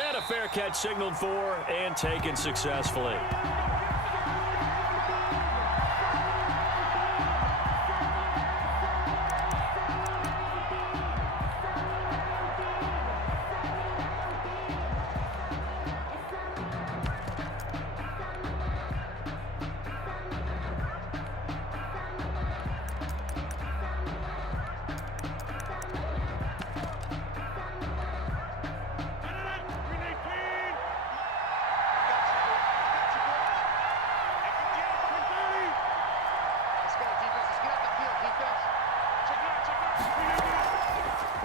And a fair catch signaled for and taken successfully.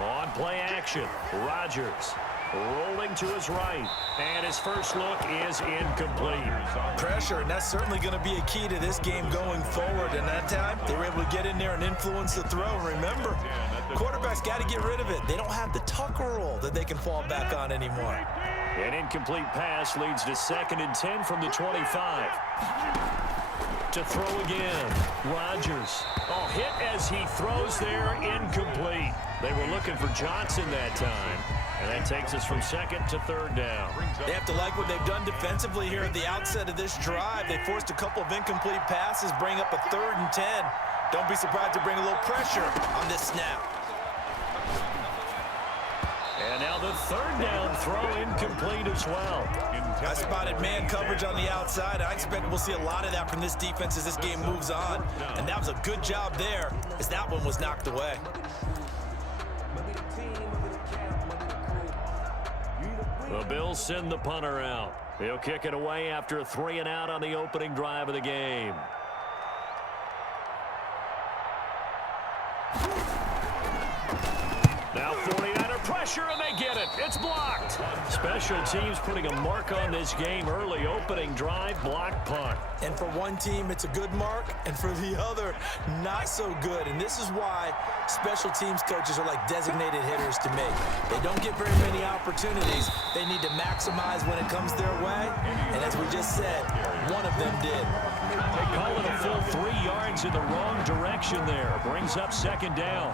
On play action, Rodgers rolling to his right, and his first look is incomplete. Pressure, and that's certainly going to be a key to this game going forward. And that time, they were able to get in there and influence the throw. Remember, quarterbacks got to get rid of it. They don't have the tucker roll that they can fall back on anymore. An incomplete pass leads to 2nd and 10 from the 25. To throw again, Rodgers. Oh, hit as he throws there, incomplete. They were looking for Johnson that time, and that takes us from 2nd to 3rd down. They have to like what they've done defensively here at the outset of this drive. They forced a couple of incomplete passes, bring up a 3rd and 10. Don't be surprised to bring a little pressure on this snap. And now the 3rd down throw incomplete as well. I spotted man coverage on the outside. I expect we'll see a lot of that from this defense as this game moves on. And that was a good job there as that one was knocked away. The Bills send the punter out. He'll kick it away after a 3 and out on the opening drive of the game. Now 49er pressure, and they get it. It's blocked. Special teams putting a mark on this game early. Opening drive, block punt. And for one team, it's a good mark, and for the other, not so good. And this is why special teams coaches are like designated hitters to me. They don't get very many opportunities. They need to maximize when it comes their way. And as we just said, one of them did. They call it a full 3 yards in the wrong direction there. Brings up 2nd down.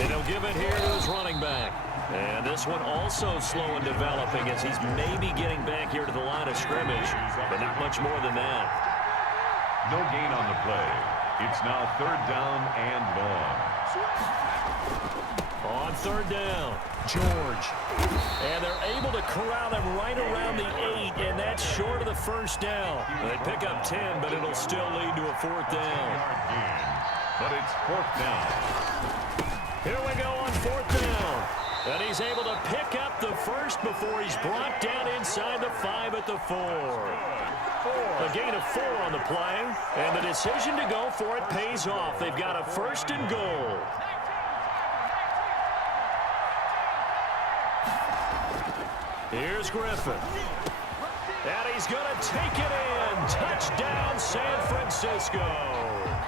And he'll give it here to his running back. And this one also slow in developing as he's maybe getting back here to the line of scrimmage, but not much more than that. No gain on the play. It's now 3rd down and long. On 3rd down, George. And they're able to corral him right around the 8, and that's short of the 1st down. They pick up 10, but it'll still lead to a 4th down. But it's 4th down. Here we go on 4th down. And he's able to pick up the first before he's brought down inside the 5 at the 4. A gain of 4 on the play, and the decision to go for it pays off. They've got a 1st and goal. Here's Griffin. And he's going to take it in. Touchdown, San Francisco.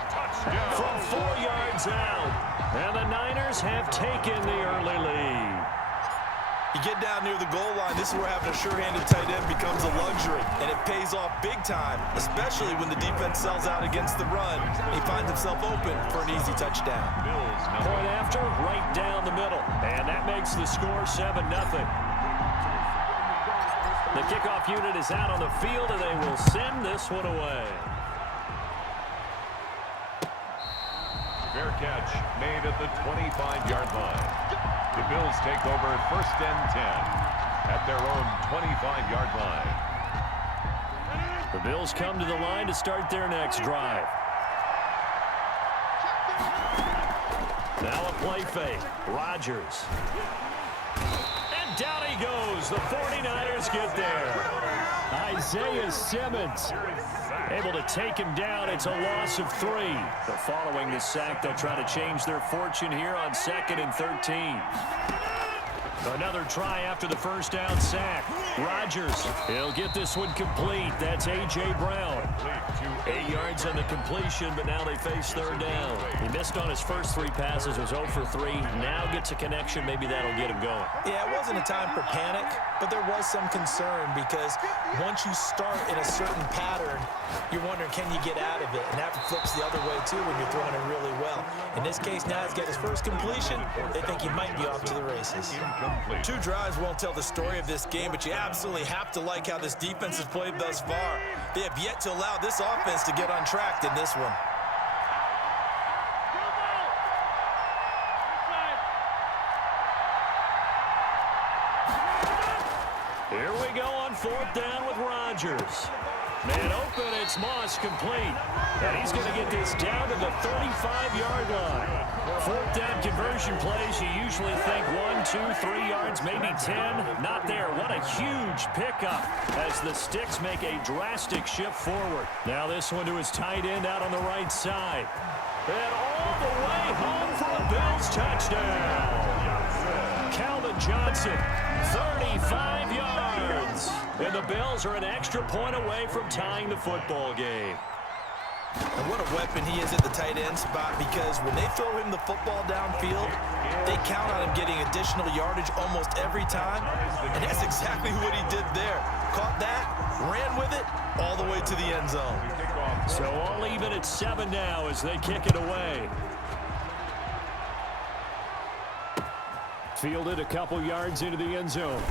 Touchdown. From 4 yards out. And the Niners have taken the early lead. You get down near the goal line, this is where having a sure-handed tight end becomes a luxury, and it pays off big time, especially when the defense sells out against the run. He finds himself open for an easy touchdown. Point after, right down the middle, and that makes the score 7-0. The kickoff unit is out on the field, and they will send this one away. Fair catch made at the 25-yard line. The Bills take over 1st and 10 at their own 25-yard line. The Bills come to the line to start their next drive. Now a play fake. Rodgers. And down he goes. The 49ers get there. Isaiah Simmons able to take him down. It's a loss of 3. But following this sack, they'll try to change their fortune here on 2nd and 13. Another try after the first down sack. Rodgers, he'll get this one complete. That's A.J. Brown. 8 yards on the completion, but now they face third down. He missed on his first 3 passes, was 0 for 3. Now gets a connection. Maybe that'll get him going. Yeah, it wasn't a time for panic, but there was some concern because once you start in a certain pattern, you're wondering, can you get out of it? And that flips the other way, too, when you're throwing it really well. In this case, now he's got his first completion. They think he might be off to the races. 2 drives won't tell the story of this game, but you absolutely have to like how this defense has played thus far. They have yet to allow this offense to get on track in this one. Here we go on 4th down with Rodgers. Man open, it's Moss complete. And he's going to get this down to the 35-yard line. 4th down conversion plays, you usually think 1, 2, 3 yards, maybe 10. Not there. What a huge pickup as the Sticks make a drastic shift forward. Now this one to his tight end out on the right side. And all the way home for a Bills touchdown. Calvin Johnson, 35 yards. And the Bills are an extra point away from tying the football game. And what a weapon he is at the tight end spot, because when they throw him the football downfield, they count on him getting additional yardage almost every time. And that's exactly what he did there. Caught that, ran with it, all the way to the end zone. So all even at 7 now as they kick it away. Fielded a couple yards into the end zone.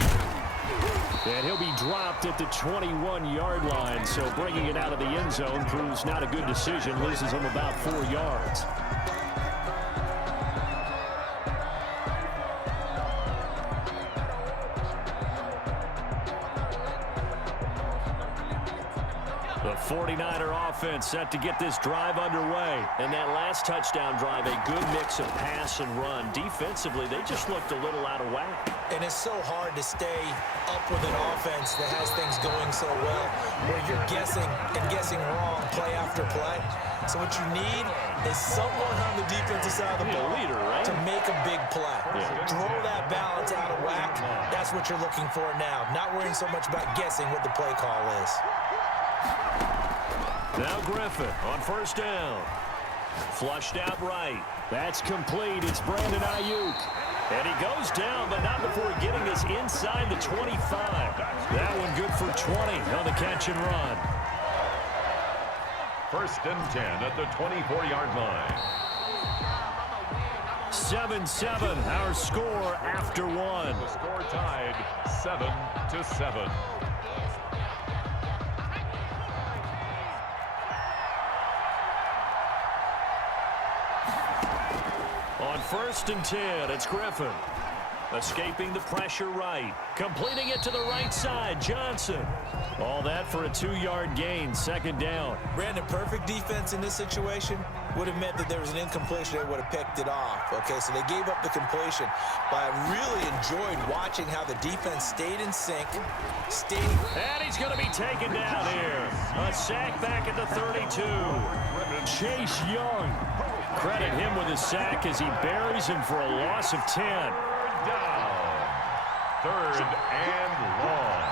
And he'll be dropped at the 21-yard line, so bringing it out of the end zone proves not a good decision, loses him about 4 yards. The 49er offense set to get this drive underway. And that last touchdown drive, a good mix of pass and run. Defensively, they just looked a little out of whack. And it's so hard to stay up with an offense that has things going so well, where you're guessing and guessing wrong play after play. So what you need is someone on the defensive side of the ball to make a big play. Throw that balance out of whack. That's what you're looking for now. Not worrying so much about guessing what the play call is. Now Griffin on 1st down. Flushed out right. That's complete. It's Brandon Ayuk. And he goes down, but not before getting this inside the 25. That one good for 20 on the catch and run. 1st and 10 at the 24-yard line. 7-7, our score after 1. The score tied 7-7. On 1st and 10, it's Griffin. Escaping the pressure right. Completing it to the right side, Johnson. All that for a 2-yard gain, 2nd down. Brandon, perfect defense in this situation would have meant that there was an incompletion. They would have picked it off. Okay, so they gave up the completion. But I really enjoyed watching how the defense stayed in sync. And he's going to be taken down here. A sack back at the 32. Chase Young. Credit him with his sack as he buries him for a loss of 10. Down. 3rd and long.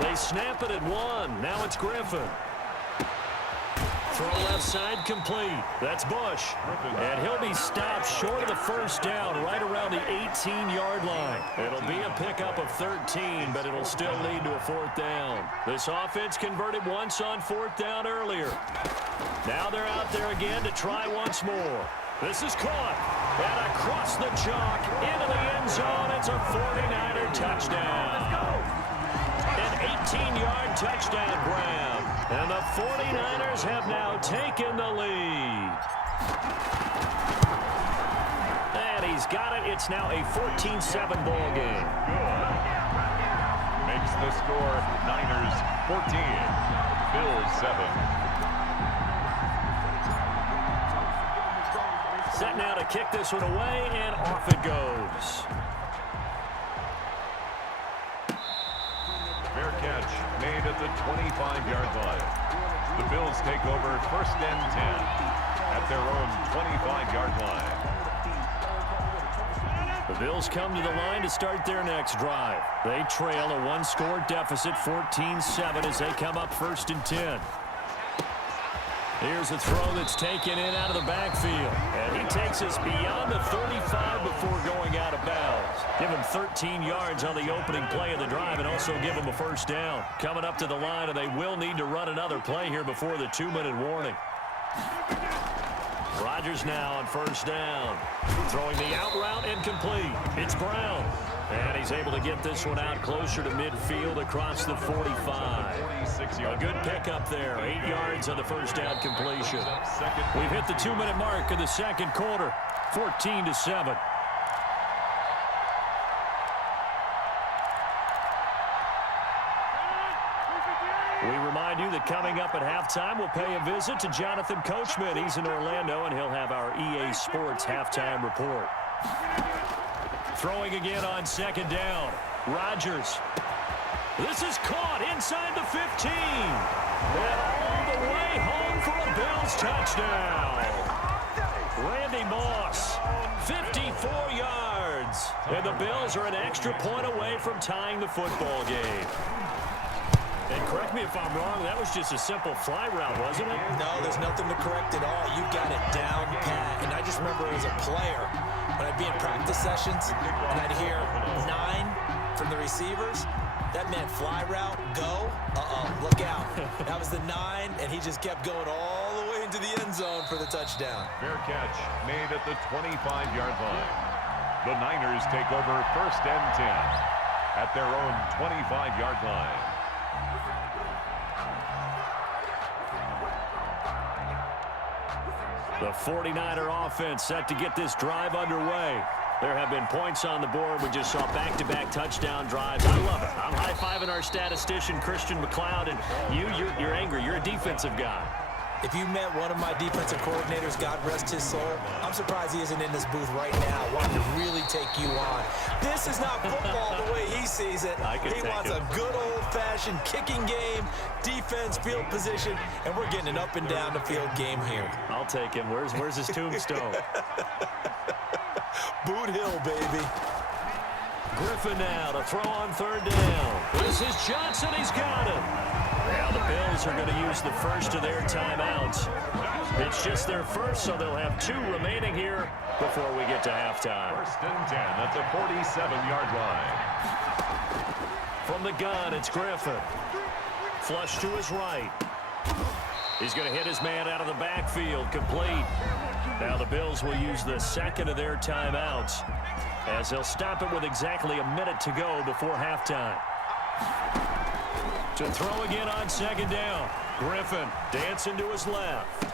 They snap it at 1. Now it's Griffin. Throw left side complete. That's Bush. And he'll be stopped short of the 1st down right around the 18-yard line. It'll be a pickup of 13, but it'll still lead to a 4th down. This offense converted once on 4th down earlier. Now they're out there again to try once more. This is caught. And across the chalk into the end zone. It's a 49er touchdown. An 18-yard touchdown grab. And the 49ers have now taken the lead. And he's got it. It's now a 14-7 ball game. Makes the score Niners 14, Bills 7. Set now to kick this one away, and off it goes. Fair catch made at the 25-yard line. The Bills take over first and 10 at their own 25-yard line. The Bills come to the line to start their next drive. They trail a one-score deficit, 14-7, as they come up first and 10. Here's a throw that's taken in out of the backfield. And he takes us beyond the 35 before going out of bounds. Give him 13 yards on the opening play of the drive and also give him a first down. Coming up to the line, and they will need to run another play here before the 2-minute warning. Rodgers now on first down. Throwing the out route incomplete. It's Brown. And he's able to get this one out closer to midfield across the 45. A good pickup there. 8 yards on the first down completion. We've hit the 2-minute mark in the second quarter. 14-7. We remind you that coming up at halftime, we'll pay a visit to Jonathan Coachman. He's in Orlando, and he'll have our EA Sports halftime report. Throwing again on second down. Rodgers. This is caught inside the 15. And all the way home for a Bills touchdown. Randy Moss, 54 yards. And the Bills are an extra point away from tying the football game. And correct me if I'm wrong, that was just a simple fly route, wasn't it? No, there's nothing to correct at all. You got it down pat. And I just remember as a player, when I'd be in practice sessions and I'd hear 9 from the receivers, that meant fly route, go, look out. That was the 9, and he just kept going all the way into the end zone for the touchdown. Fair catch made at the 25-yard line. The Niners take over first and 10 at their own 25-yard line. The 49er offense set to get this drive underway. There have been points on the board. We just saw back-to-back touchdown drives. I love it. I'm high-fiving our statistician, Christian McLeod, and you're angry. You're a defensive guy. If you met one of my defensive coordinators, God rest his soul, I'm surprised he isn't in this booth right now wanting to really take you on. This is not football the way he sees it. He wants a good old-fashioned kicking game, defense, field position, and we're getting an up-and-down-the-field game here. I'll take him. Where's his tombstone? Boot Hill, baby. Griffin now to throw on third down. This is Johnson. He's got it. Now the Bills are going to use the first of their timeouts. It's just their first, so they'll have 2 remaining here before we get to halftime. First and 10 at the 47-yard line. From the gun, it's Griffin. Flush to his right. He's going to hit his man out of the backfield. Complete. Now the Bills will use the second of their timeouts as they'll stop it with exactly a minute to go before halftime. To throw again on second down. Griffin dancing to his left.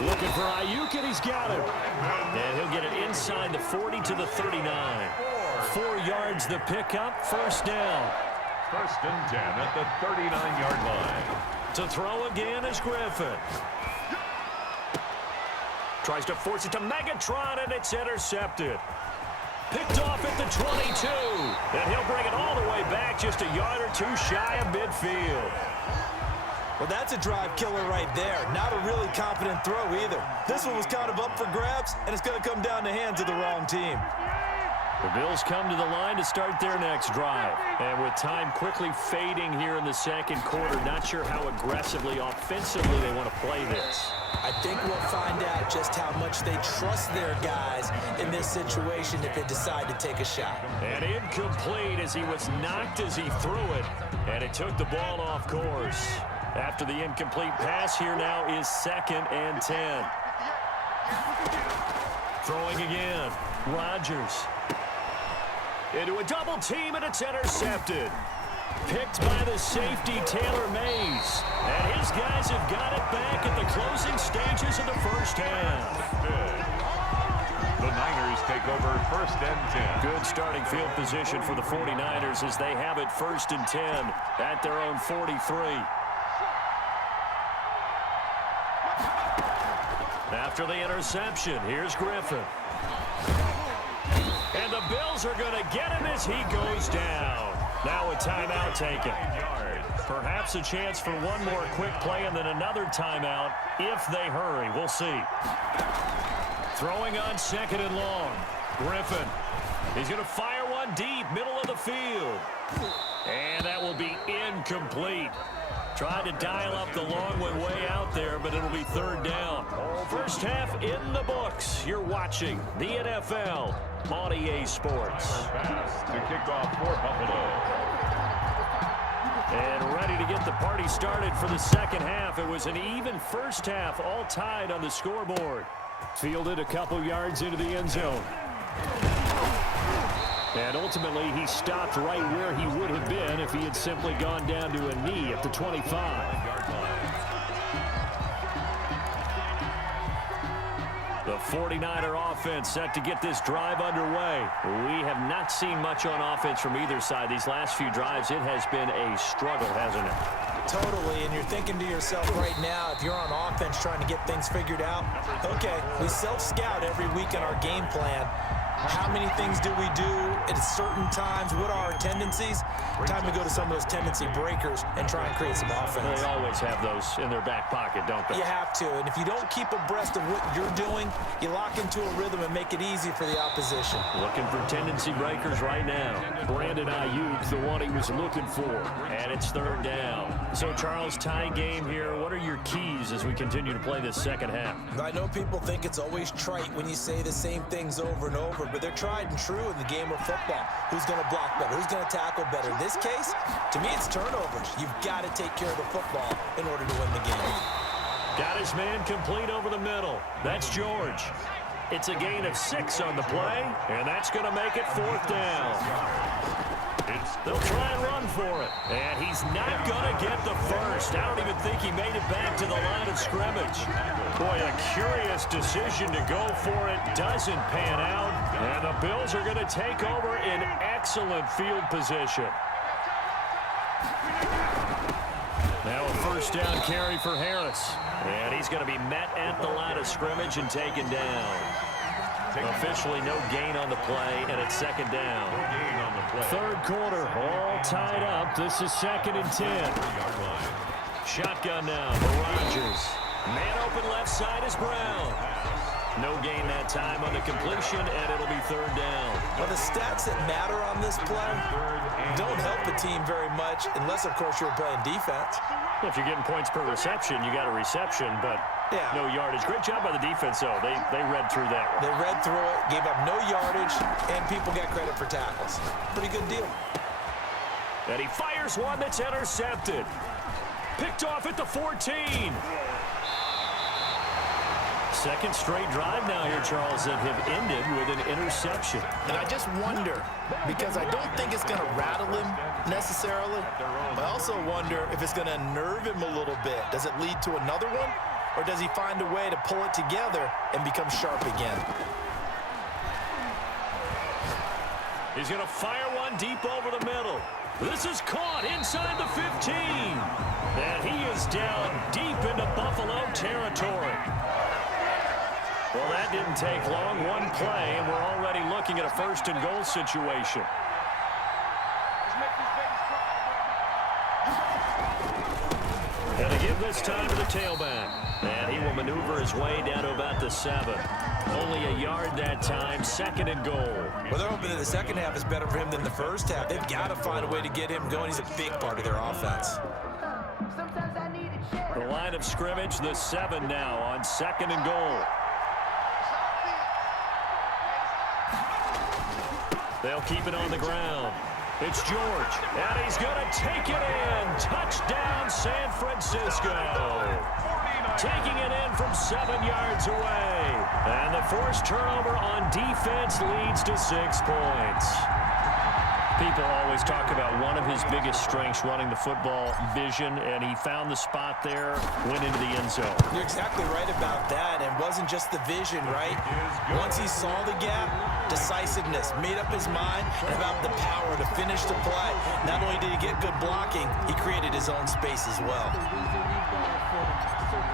Looking for Ayuk, and he's got him. And he'll get it inside the 40 to the 39. 4 yards the pickup, first down. First and 10 at the 39-yard line. To throw again is Griffin. Tries to force it to Megatron, and it's intercepted. Picked off at the 22. And he'll bring it all the way back just a yard or 2 shy of midfield. Well, that's a drive killer right there. Not a really confident throw either. This one was kind of up for grabs, and it's going to come down the hands of the wrong team. The Bills come to the line to start their next drive. And with time quickly fading here in the second quarter, not sure how aggressively, offensively they want to play this. I think we'll find out just how much they trust their guys in this situation if they decide to take a shot. And incomplete as he was knocked as he threw it. And it took the ball off course. After the incomplete pass, here now is second and 10. Throwing again. Rodgers. Into a double team, and it's intercepted. Picked by the safety, Taylor Mays. And his guys have got it back at the closing stages of the first half. The Niners take over first and 10. Good starting field position for the 49ers as they have it first and 10 at their own 43. After the interception, here's Griffin. And the Bills are going to get him as he goes down. Now a timeout taken. Perhaps a chance for one more quick play and then another timeout if they hurry. We'll see. Throwing on second and long. Griffin. He's going to fire one deep, middle of the field. And that will be incomplete. Tried to dial up the long one way out there, but it'll be third down. First half in the books. You're watching the NFL on EA Sports. Pass to kick off for Buffalo. And ready to get the party started for the second half. It was an even first half, all tied on the scoreboard. Fielded a couple yards into the end zone. And ultimately, he stopped right where he would have been if he had simply gone down to a knee at the 25. The 49er offense set to get this drive underway. We have not seen much on offense from either side. These last few drives, it has been a struggle, hasn't it? Totally, and you're thinking to yourself right now, if you're on offense trying to get things figured out, okay, we self-scout every week in our game plan. How many things do we do at certain times? What are our tendencies? Time to go to some of those tendency breakers and try and create some offense. They always have those in their back pocket, don't they? You have to, and if you don't keep abreast of what you're doing, you lock into a rhythm and make it easy for the opposition. Looking for tendency breakers right now. Brandon Ayuk, the one he was looking for, and it's third down. So, Charles, tie game here. What are your keys as we continue to play this second half? I know people think it's always trite when you say the same things over and over, but they're tried and true in the game of football. Who's going to block better? Who's going to tackle better? In this case, to me, it's turnovers. You've got to take care of the football in order to win the game. Got his man complete over the middle. That's George. It's a gain of 6 on the play, and that's going to make it fourth down. They'll try and run for it, and he's not going to get the first. I don't even think he made it back to the line of scrimmage. Boy, a curious decision to go for it. Doesn't pan out, and the Bills are going to take over in excellent field position. Now a first down carry for Harris, and he's going to be met at the line of scrimmage and taken down. Officially no gain on the play, and it's second down. Third quarter, all tied up. This is 2nd and 10. Shotgun now for Rodgers. Man open left side is Brown. No gain that time on the completion, and it'll be third down. Well, the stats that matter on this play don't help the team very much, unless, of course, you're playing defense. If you're getting points per reception, you got a reception, but no yardage. Great job by the defense, though. They read through that one. They read through it, gave up no yardage, and people got credit for tackles. Pretty good deal. And he fires one that's intercepted. Picked off at the 14. Second straight drive now here, Charles, that have ended with an interception. And I just wonder, because I don't think it's going to rattle him necessarily, but I also wonder if it's going to unnerve him a little bit. Does it lead to another one, or does he find a way to pull it together and become sharp again? He's going to fire one deep over the middle. This is caught inside the 15. And he is down deep into Buffalo territory. Well, that didn't take long. One play, and we're already looking at a first and goal situation. And to give this time to the tailback. And he will maneuver his way down to about the 7. Only a yard that time, 2nd and goal. Well, they're hoping that the second half is better for him than the first half. They've got to find a way to get him going. He's a big part of their offense. The line of scrimmage, the 7 now on 2nd and goal. They'll keep it on the ground. It's George, and he's going to take it in. Touchdown, San Francisco. Taking it in from 7 yards away. And the forced turnover on defense leads to 6 points. People always talk about one of his biggest strengths running the football, vision, and he found the spot there, went into the end zone. You're exactly right about that. It wasn't just the vision, right? Once he saw the gap, decisiveness, made up his mind, and about the power to finish the play. Not only did he get good blocking, he created his own space as well.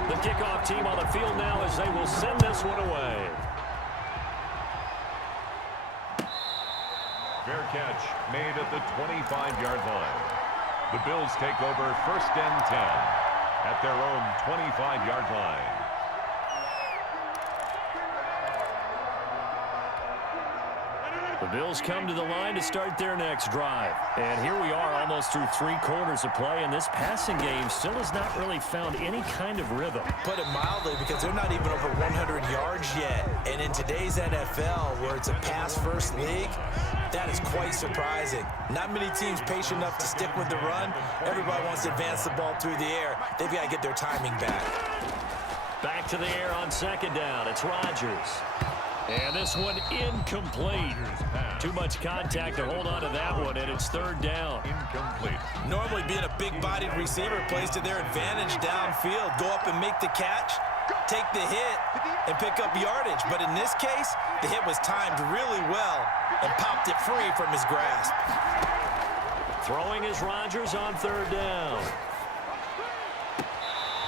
The kickoff team on the field now as they will send this one away. Fair catch made at the 25-yard line. The Bills take over 1st and 10 at their own 25-yard line. The Bills come to the line to start their next drive. And here we are almost through 3 quarters of play, and this passing game still has not really found any kind of rhythm. Put it mildly, because they're not even over 100 yards yet. And in today's NFL, where it's a pass-first league, that is quite surprising. Not many teams patient enough to stick with the run. Everybody wants to advance the ball through the air. They've got to get their timing back. Back to the air on 2nd down. It's Rodgers. And this one incomplete. Too much contact to hold on to that one, and it's 3rd down. Incomplete. Normally being a big-bodied receiver plays to their advantage downfield. Go up and make the catch, take the hit, and pick up yardage. But in this case, the hit was timed really well and popped it free from his grasp. Throwing is Rodgers on 3rd down.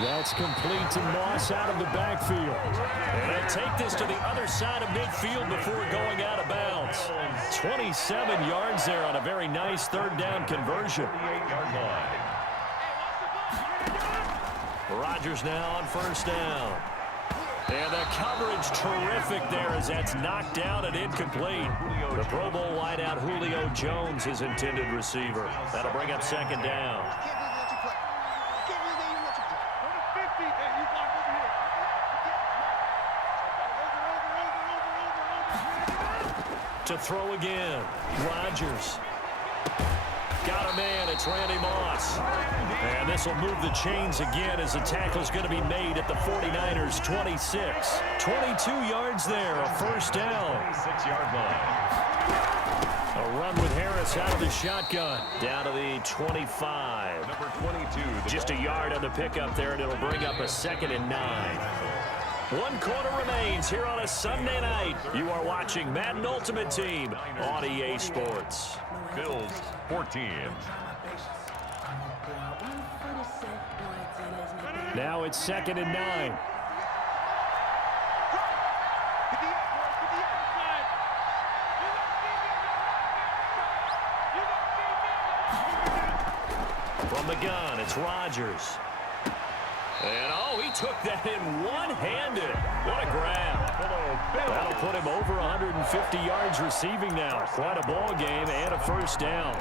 That's complete to Moss out of the backfield. And they'll take this to the other side of midfield before going out of bounds. 27 yards there on a very nice 3rd down conversion. Rodgers now on 1st down. And the coverage terrific there as that's knocked down and incomplete. The Pro Bowl wideout Julio Jones, his intended receiver. That'll bring up 2nd down. To throw again, Rodgers. Got a man, it's Randy Moss. And this will move the chains again as the tackle's going to be made at the 49ers' 26. 22 yards there, a 1st down. 6-yard line. A run with Harris out of the shotgun. Down to the 25. Number 22. Just a yard on the pickup there, and it'll bring up a 2nd and 9. 1 quarter remains here on a Sunday night. You are watching Madden Ultimate Team on EA Sports. Bills 14. Now it's 2nd and 9. From the gun, it's Rodgers. And, oh, he took that in one-handed. What a grab. That'll put him over 150 yards receiving now. Quite a ball game and a 1st down.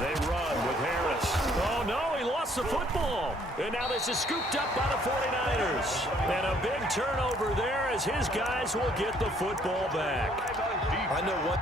They run with Harris. Oh, no, he lost the football. And now this is scooped up by the 49ers. And a big turnover there as his guys will get the football back. I know what...